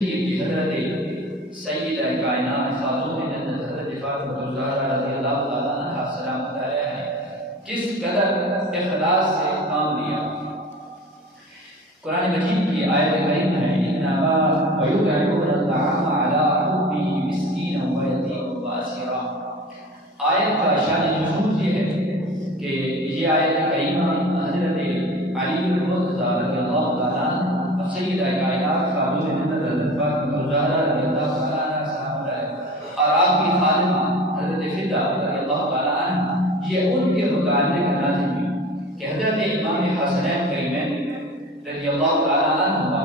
کہ حضرت سیدہ کائنات خاتون جنت حضرت فاطمہ الزہرا رضی اللہ تعالیٰ عنہ سلام علیہ ہے کس قدر اخلاص سے کام لیا۔ قرآن مجید کی آیت کریمہ ہے انما ویطعمون الطعام علی حبہ مسکینا ویتیما واسیرا۔ آیت کا شان نزول یہ ہے کہ یہ آیت کریمہ حضرت علی المرتضی رضی اللہ تعالیٰ عنہ اور سیدہ کائنات خاتون جنت حضرت فاطمہ الزہرا رضی اللہ تعالیٰ عنہ سلام علیہ اور آپ کی خادمہ حضرت فدہ رضی اللہ تعالیٰ عنہ یہ ان کے متعلق نازل ہوئی کہ حضرت امام حسنین کریمین رضی اللہ تعالیٰ عنہ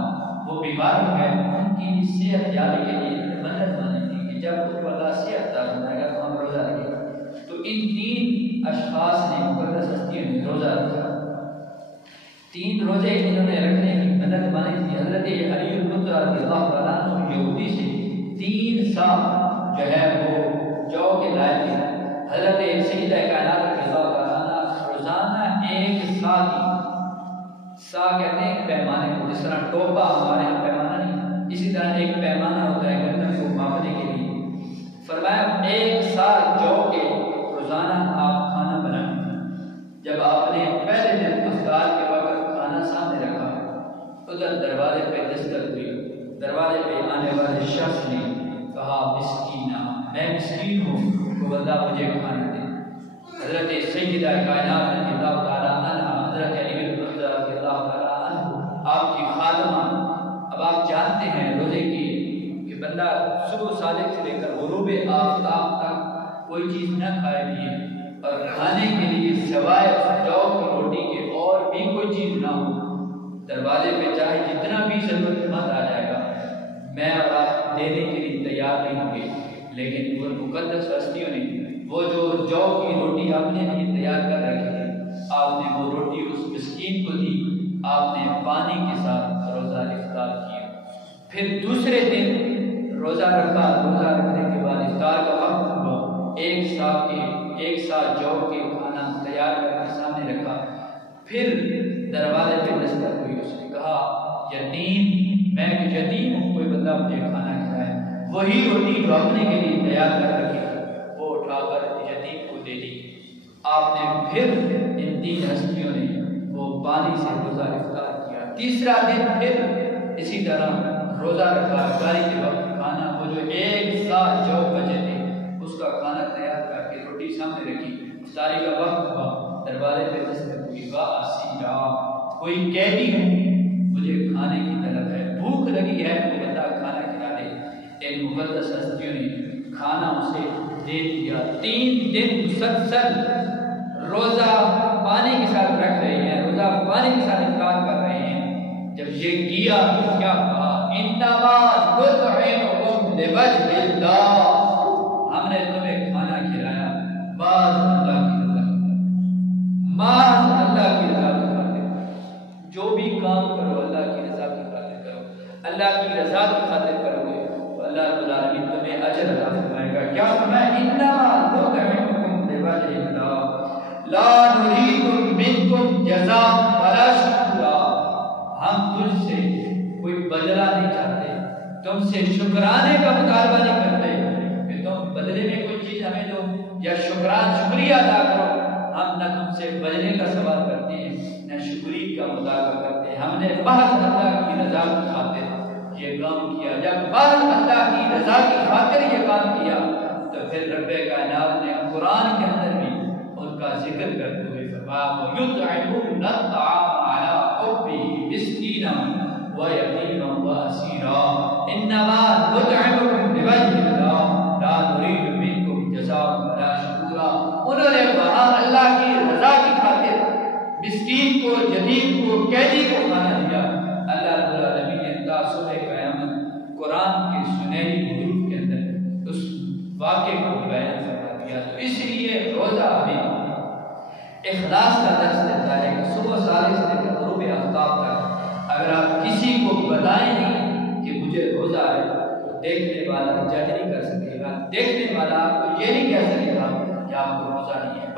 وہ بیمار ہو گئے، ان کی صحت یابی کے لیے منت مانی تھی کہ جب ان کو اللہ صحت عطا فرمائے گا تو ہم روزہ رکھیں گے۔ تو ان تین اشخاص نے مقدس ہستیوں نے روزہ رکھا، تین روزے انہوں نے رکھنے کی منت مانی تھی۔ حضرت علی المرتضی رضی اللہ تعالیٰ عنہ یہودی سے 3 سا جو ہے وہ جو کے لائے تھے۔ حضرت سیدہ کائنات رضی اللہ تعالیٰ عنہ روزانہ 1 سا کی سا کہتے ہیں پیمانے کو، جس طرح ٹوپا ہمارے یہاں پیمانہ نہیں، اسی طرح ایک پیمانہ ہوتا ہے گندم کو ماپنے کے لیے۔ فرمایا 1 سا جو کے روزانہ آپ کھانا بنائیں۔ جب آپ نے پہلے دن افطار کے وقت کھانا سامنے رکھا، ادھر دروازے پہ دستک ہوئی، دروازے پہ آنے والے شخص نے کہا مسکینہ، میں مسکین ہوں، تو بندہ مجھے کھانا دے۔ حضرت سیدہ کائنات رضی اللہ تعالیٰ عنہ حضرت علی المرتضی رضی اللہ تعالیٰ عنہ آپ کی خادمہ، اب آپ جانتے ہیں روزے کی کہ بندہ صبح صادق سے لے کر غروب آفتاب تک کوئی چیز نہ کھائے پیے اور کھانے کے لیے سوائے جو کی روٹی کے اور بھی کوئی چیز نہ ہو، دروازے پہ چاہے جتنا بھی ضرورت مند آ جائے گا میں اور آپ دینے کے لیے تیار نہیں ہوں گے، لیکن وہ مقدس ہستیوں نے وہ جو کی روٹی آپ نے لیے تیار کر رکھی ہے، آپ نے وہ روٹی اس مسکین کو دی، آپ نے پانی کے ساتھ روزہ افطار کیا۔ پھر دوسرے دن روزہ رکھا، روزہ رکھنے کے بعد افطار کا وقت ہوا، 1 سا جو کے کھانا تیار کر کے سامنے رکھا۔ پھر دروازے پہ دستک ہوئی، اس نے کہا یتیم، میں ایک یتیم ہوں، کوئی بندہ مجھے کھانا کھلائے۔ وہی روٹی جو اپنے کے لیے تیار کر رکھی وہ اٹھا کر یتیم کو دے دی۔ آپ نے پھر ان 3 ہستیوں نے وہ پانی سے روزہ افطار کیا۔ تیسرا دن پھر اسی طرح روزہ رکھا، افطاری کے وقت کھانا وہ جو 1 سا جو بچے تھے اس کا کھانا تیار کر کے روٹی سامنے رکھی۔ افطاری کا وقت ہوا، دروازے پہ دستک ہوئی، واسیرا، کوئی قیدی ہوں، مجھے کھانے کی طلب ہے، بھوک لگی ہے، وہ بندہ کھانا کھلا دے۔ ان مقدس ہستیوں نے کھانا اسے دے دیا۔ 3 دن مسلسل روزہ پانی کے ساتھ رکھ رہے ہیں، روزہ پانی کے ساتھ افطار کر رہے ہیں۔ جب یہ کیا تو کیا کہا انما نطعمکم لوجہ اللہ، ہم نے تمہیں کھانا کھلایا بعض اللہ کی رضا کی خاطر، بعض اللہ کی رضا کی خاطر۔ جو بھی کام کرو اللہ کی رضا کی خاطر کرو، اللہ کی رضا کی خاطر کرو گے تو اللہ رب العالمین تمہیں اجر عطا فرمائے گا۔ کیا فرمایا انما نطعمکم لوجہ اللہ لا نريد منكم جزاء ولا شکورا، ہم تجھ سے کوئی بدلہ نہیں چاہتے، تم سے شکرانے کا مطالبہ نہیں کرتے کہ تم بدلے میں کوئی چیز ہمیں دو یا شکریہ ادا کرو۔ ہم نہ تم سے بدلے کا سوال کرتے ہیں نہ شکریہ کا مطالبہ کرتے ہیں، ہم نے محض اللہ کی رضا کی خاطر یہ کام کیا۔ جب محض اللہ کی رضا کی خاطر یہ کام کیا تو پھر رب کائنات نے قرآن کے اندر بھی ان کا ذکر کرتے ہوئے فرمایا وَيُطْعِمُونَ الطَّعَامَ عَلَىٰ حُبِّهِ مِسْكِينًا وَيَتِيمًا وَأَسِيرًا إِنَّمَا نُطْعِمُكُمْ لِوَجْهِ اللَّهِ لَا نُرِيدُ مِنكُمْ جَزَاءً وَلَا شُكُورًا۔ انہوں نے وہاں اللہ کی رضا کی خاطر مسکین کو، یتیم کو، قیدی کو کھانا دیا۔ اللہ رب العالمین نے تاصل قیامت قرآن کے سنہری حروف کے اندر اس واقعے کو بیان فرما دیا۔ تو اس لیے روزہ ہمیں اخلاص کا درس دیتا ہے کہ صبح صادق سے لے کر غروب آفتاب تک اگر آپ کسی کو بتائیں نہیں کہ مجھے روزہ ہے تو دیکھنے والا جج نہیں کر سکے گا، دیکھنے والا آپ کو یہ نہیں کہہ سکے گا کہ آپ کو روزہ نہیں ہے۔